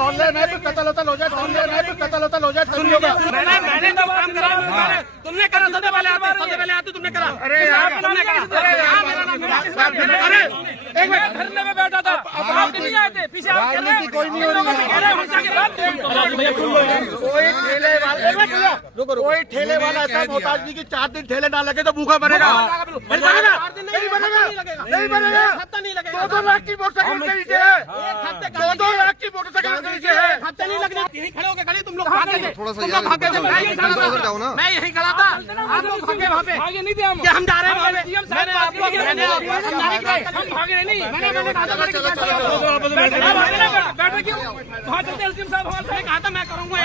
मोहल्ले में भी कत्ल हो जाए, मोहल्ले में भी कत्ल हो जाए। मैंने तो काम करा, तुमने करा, सबसे पहले आते तुमने करा। अरे तुमने करा, अरे एक मिनट धरने में बैठा था, आप नहीं आए थे, पीछे आप कह रहे हैं कोई नहीं हो रही कोई ठेले वाला ऐसा मोहताज नहीं कि 4 दिन ठेले ना लगे तो भूखा मरेगा। नहीं बनेगा, 2-2 लाख की मोटरसाइकिल खरीदे है, 2-2 लाख की मोटरसाइकिल खरीदे है। हफ्ते नहीं लगने, यहीं खड़े होके खड़े तुम लोग भागे थे, मैं यहीं खड़ा था, मैं यहीं खड़ा था, आप लोग भागे वहाँ पे, भागे नहीं थे हम जा रहे हैं वहाँ पे, मैंने आप लोग हम भागे नहीं, मैंने बैठे क्यों वहाँ चलते एसडीएम साहब हमारे कहा था मैं करूँगा।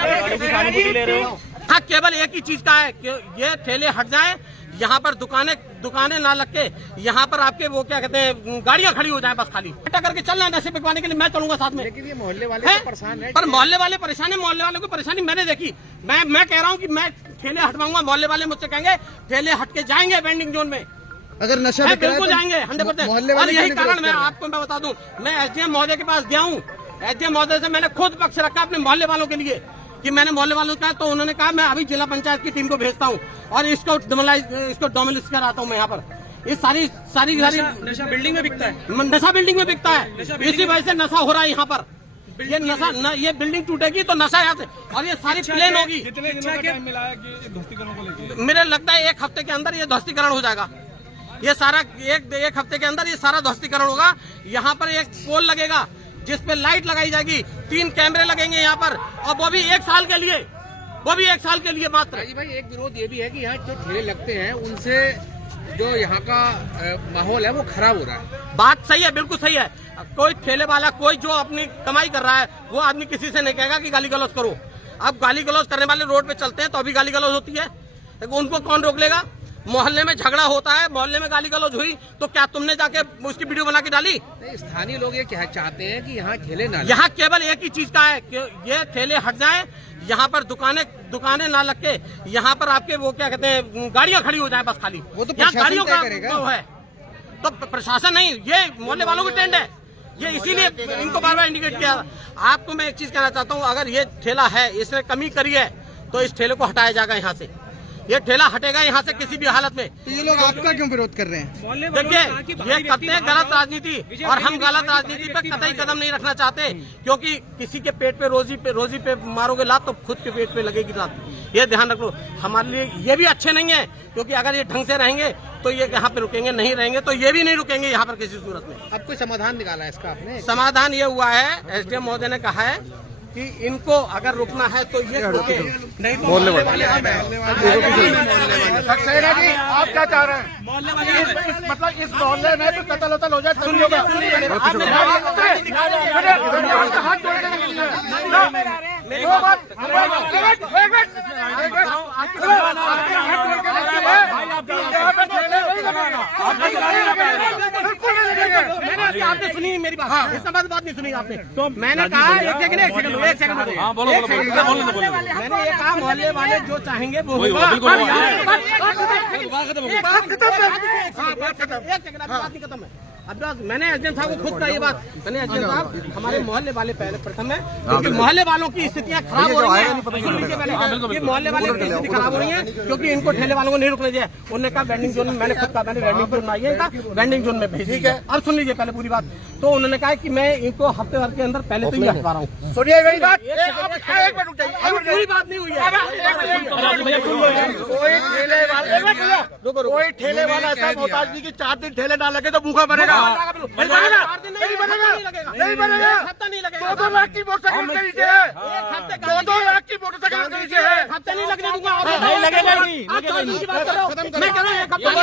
हाँ, केवल एक ही चीज का है कि ये ठेले हट जाएं, यहाँ पर दुकानें ना लग के यहाँ पर आपके वो क्या कहते हैं गाड़ियाँ खड़ी हो जाएं बस खाली इकट्ठा करके चल रहे हैं नशे बिकवाने के लिए। मैं चलूंगा साथ में, लेकिन ये मोहल्ले वाले तो परेशान है। पर मोहल्ले वाले परेशान है, मोहल्ले वालों की परेशानी मैंने देखी। मैं कह रहा हूँ कि मैं ठेले हटवाऊंगा, मोहल्ले वाले मुझसे कहेंगे ठेले हट के जाएंगे वेंडिंग जोन में, अगर नशा बिल्कुल जाएंगे 100%। और यही कारण मैं आपको मैं बता दूं, मैं एसडीएम महोदय के पास गया हूँ, एसडीएम महोदय से मैंने खुद पक्ष रखा अपने मोहल्ले वालों के लिए कि मैंने मोहल्ले वालों का, तो उन्होंने कहा मैं अभी जिला पंचायत की टीम को भेजता हूँ और इसको डोमिलाइज कराता हूँ मैं यहाँ पर। ये सारी नशा बिल्डिंग में बिकता है, नशा बिल्डिंग में बिकता है, इसी वजह से नशा हो रहा है यहाँ पर। ये नशा ये बिल्डिंग टूटेगी तो नशा यहाँ से, और ये सारी प्लेन होगी। कितने दिनों का टाइम मिला है कि ध्वस्तीकरण को लेकर? मेरे लगता है 1 हफ्ते के अंदर ये ध्वस्तीकरण हो जाएगा। ये सारा एक हफ्ते के अंदर ये सारा ध्वस्तीकरण होगा। यहाँ पर एक पोल लगेगा जिस पे लाइट लगाई जाएगी, 3 कैमरे लगेंगे यहाँ पर, और वो भी 1 साल के लिए, वो भी 1 साल के लिए मात्र। भाई एक विरोध ये भी है कि यहाँ जो ठेले लगते हैं उनसे जो यहाँ का माहौल है वो खराब हो रहा है। बात सही है, बिल्कुल सही है। कोई ठेले वाला, कोई जो अपनी कमाई कर रहा है वो आदमी किसी से नहीं कहेगा कि गाली गलौज करो। अब गाली गलौज करने वाले रोड पे चलते हैं तो अभी गाली गलौज होती है, उनको कौन रोक लेगा? मोहल्ले में झगड़ा होता है, मोहल्ले में गाली गलौज हुई तो क्या तुमने जाके उसकी वीडियो बना के डाली? स्थानीय लोग ये क्या चाहते हैं कि यहाँ ठेले ना, यहाँ केवल एक ही चीज का है कि ये ठेले हट जाएं, यहाँ पर दुकानें ना लग के यहाँ पर आपके वो क्या कहते हैं गाड़ियाँ खड़ी हो जाएं बस खाली। वो तो यहाँ गाड़ियों का करेगा। है तो प्रशासन नहीं, ये मोहल्ले वालों की टेंड है, ये इसीलिए इनको बार-बार इंडिकेट किया। आपको मैं एक चीज कहना चाहता हूँ, अगर ये ठेला है इसने कमी करी है तो इस ठेले को हटाया जाएगा यहाँ से, ये ठेला हटेगा यहाँ से किसी भी हालत में। तो ये लोग आपका क्यों विरोध कर रहे हैं? देखिए ये करते हैं गलत राजनीति, और हम गलत राजनीति पे कतई कदम नहीं रखना चाहते, क्योंकि किसी के पेट पे रोजी पे मारोगे लात तो खुद के पेट पे लगेगी लात। ये ध्यान रखो, हमारे लिए ये भी अच्छे नहीं है, क्योंकि अगर ये ढंग से रहेंगे तो ये यहाँ पे रुकेंगे, नहीं रहेंगे तो ये भी नहीं रुकेंगे यहाँ पर किसी सूरत में। अब कोई समाधान निकाला है इसका आपने? समाधान ये हुआ है, एसडीएम महोदय ने कहा है कि इनको अगर रुकना है तो ये रुके, नहीं तो मोहल्ले वाले। सक्सेना जी आप क्या चाह रहे हैं? मोहल्ले वाले मतलब इस मोहल्ले में भी कत्ल हो जाए। आपने सुनी मेरी बात? इस बात नहीं सुनी आपने? तो मैंने कहा एक सेकंड मैंने ये कहा मोहल्ले वाले जो चाहेंगे वो होगा। बात खत्म है। अब मैंने एसडीएम साहब को खुद कहा ये बात, मैंने एसडीएम साहब हमारे मोहल्ले वाले पहले प्रथम है, क्योंकि मोहल्ले वालों की स्थितियां खराब हो रही है। ये मोहल्ले वाले की स्थिति खराब हो रही है क्योंकि इनको ठेले वालों को नहीं रुकने दिया। उन्होंने कहा वेंडिंग जोन में, मैंने खुद कहा मैंने वेंडिंग जोन बनाइए, वेंडिंग जोन में भेज दीजिए। अब सुन लीजिए पहले पूरी बात। तो उन्होंने कहा कि मैं इनको हफ्ते भर के अंदर पहले तो ही हटवा रहा हूँ। सुनिए मेरी बात, पूरी बात नहीं हुई है। कोई ठेले वाला ऐसा मोहताज नहीं कि 4 दिन ठेले ना लगे तो भूखा मरेगा। नहीं बनेगा, 2-2 लाख की मोटरसाइकिल खरीदे है, 2-2 लाख की मोटरसाइकिल खरीदे है। हफ्ते नहीं लगने दूंगा, नहीं लगेगा। मैं कह रहा हूँ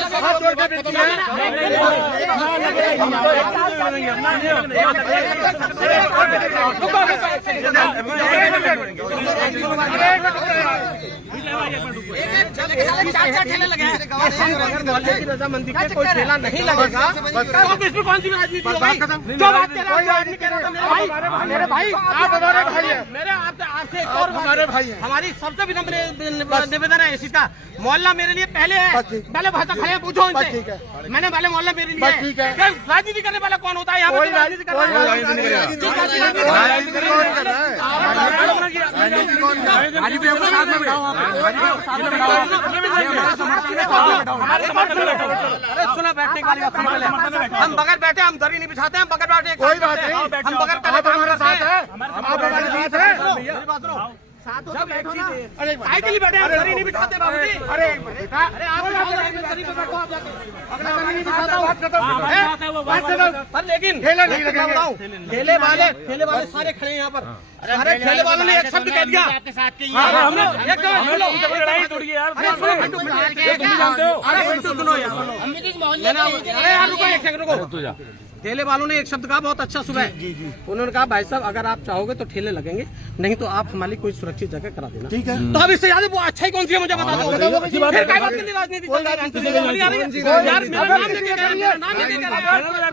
एक रजामंदी के कोई ठेला नहीं लगेगा तो इसमें कौन सी राजनीति हो गई? जो बात कह रहा है मेरे भाई, आप हमारे भाई हैं, मेरे आपसे एक और हमारे भाई हैं। हमारी सबसे विनम्र निवेदन है इसी का, मोहल्ला मेरे लिए पहले है, पहले भाषा खड़े पूछो उनसे। मैंने पहले मोहल्ला मेरे लिए है। राजनीति करने वाला कौन होता है यहाँ पे? राजनीति कर रहा है अरे सुना, बैठने की वाली बात सुनो पहले। हम बगैर बैठे हम दरी नहीं बिछाते, हम बगैर बैठे कोई बात नहीं, हम बगैर आप हमारे साथ हैं, आप हमारे साथ हैं। मेरी बात सुनो, जब बैठो ना, काहे के लिए बैठे हम दरी नहीं बिछाते बाबू जी। अरे बेटा, अरे आप दरी पे बैठो, आप जाके अगला दरी नहीं बिछाता हूं, बात खत्म। बात खत्म। पर लेकिन ठेला नहीं लगेंगे। बताऊं, ठेले वाले सारे खड़े हैं यहाँ पर। सारे ठेले वालों ने एक शब्द कह दिया। हमने एक लड़ाई तोड़ी यार। अरे सुनो पिंटू, अरे पिंटू सुनो यार, सुनो। अरे यार रुको, एक सेकंड रुको। ठेले वालों ने एक शब्द कहा बहुत अच्छा सुबह। उन्होंने कहा भाई साहब अगर आप चाहोगे तो ठेले लगेंगे, नहीं तो आप हमारी कोई सुरक्षित जगह करा देना। ठीक है, तो अब इससे ज्यादा वो अच्छा ही कौन सी है मुझे बता दो। फिर काय बात करनी राजनीति चल रही है? यार मेरा नाम लेके कह रहे हैं, मेरा नाम लेके कह रहे हैं।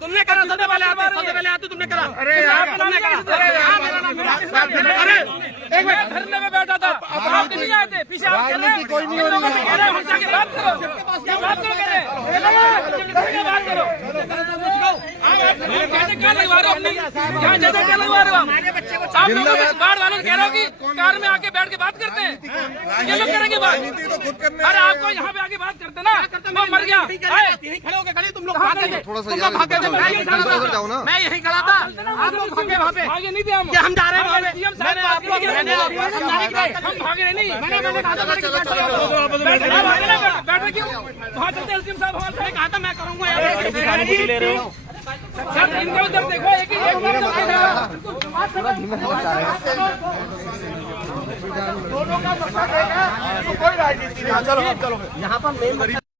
तुमने करा, सबसे पहले आते तुमने करा। अरे यार तुमने करा। अरे एक मिनट, धरने में बैठा था, आप नहीं आए थे, पीछे आप कह रहे हैं, कोई नहीं हो रही है। कह रहे हैं, हम जाके बात करो, बात करो, कह रहे हैं, बात करो। कैसे क्या लगवा रहे हो अपनी, क्या जैसे क्या लगवा रहे हो आप लोगों से, बाढ़ वालों से कह रहे हो कि कार में आके बैठ के बात करते हैं, ये लोग करेंगे बात। अरे आपको यहाँ पे आके बात करते ना, मैं मर गया। यहीं खड़े होके खड़े तुम लोग भागे थे, तुम लोग भागे थे, मैं यहीं खड़ा था, मैं यहीं खड़ा था, आप लोग भागे वहाँ पे। आगे नहीं थे हम, कि हम जा रहे हैं वहाँ पे। मैंने आपको समझाने के लिए हम भागे नहीं। मैंने कहा था बैठे क्यों वहाँ चलते एसडीएम साहब हमारे साथ कहा था मैं करूँगा यार। सर इनका उधर देखो, एक ही एक बार देख रहा दोनों का मसला है, कोई राजनीति नहीं। चलो अब चलो। यहाँ पर मेन